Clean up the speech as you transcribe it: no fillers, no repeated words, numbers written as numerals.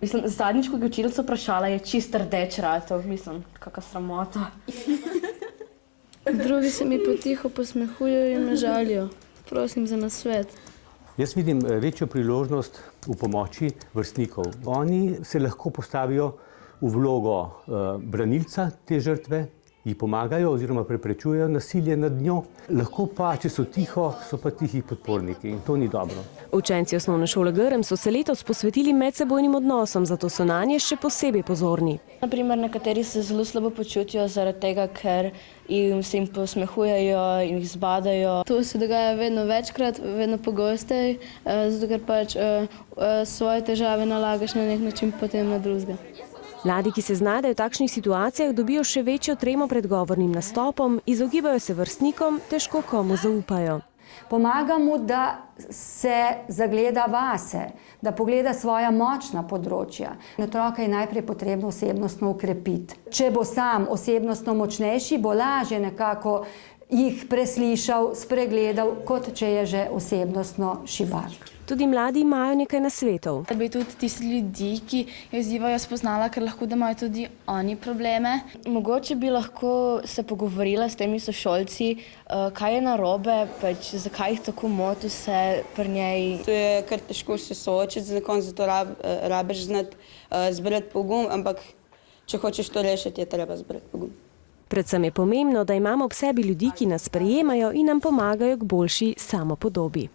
Mislim, zadnjič, ko je učilca vprašala, je čist rdeč ratov. Mislim, kakšna sramota. Drugi se mi potiho posmehujejo in me žalijo. Prosim za nasvet. Jaz vidim večjo priložnost v pomoči vrstnikov. Oni se lahko postavijo v vlogo branilca te žrtve, ji pomagajo oziroma preprečujejo nasilje nad njo. Lahko pa, če so tiho, so pa tihi podporniki in to ni dobro. Učenci osnovne šole Grm so se letos posvetili medsebojnim odnosom, zato so nanje še posebej pozorni. Naprimer, nekateri se zelo slabo počutijo zaradi tega, ker se jim posmehujejo in jih zbadajo. To se dogaja vedno večkrat, vedno pogosteje, zato ker pač svoje težave nalagaš na nek način potem na drugega. Mladi, ki se znajdejo v takšnih situacijah, dobijo še večjo tremo pred govornim nastopom, izogibajo se vrstnikom, težko komu zaupajo. Pomaga mu, da se zagleda vase, da pogleda svoja močna področja. Otroka je najprej potrebno osebnostno ukrepiti. Če bo sam osebnostno močnejši, bo lažje nekako jih preslišal, spregledal, kot če je že osebnostno šibak. Tudi mladi imajo nekaj nasvetov. Da bi tudi tisti ljudi, ki jo izzivajo, spoznala, ker lahko da imajo tudi oni probleme. Mogoče bi lahko se pogovorila s temi sošolci, kaj je narobe, pač zakaj jih tako moti vse pri njej. To je kar težko se soočiti z nekom, zato rabiš znati zbrati pogum, ampak če hočeš to rešiti, je treba zbrati pogum. Predvsem je pomembno, da imamo ob sebi ljudi, ki nas sprejemajo in nam pomagajo k boljši samopodobi.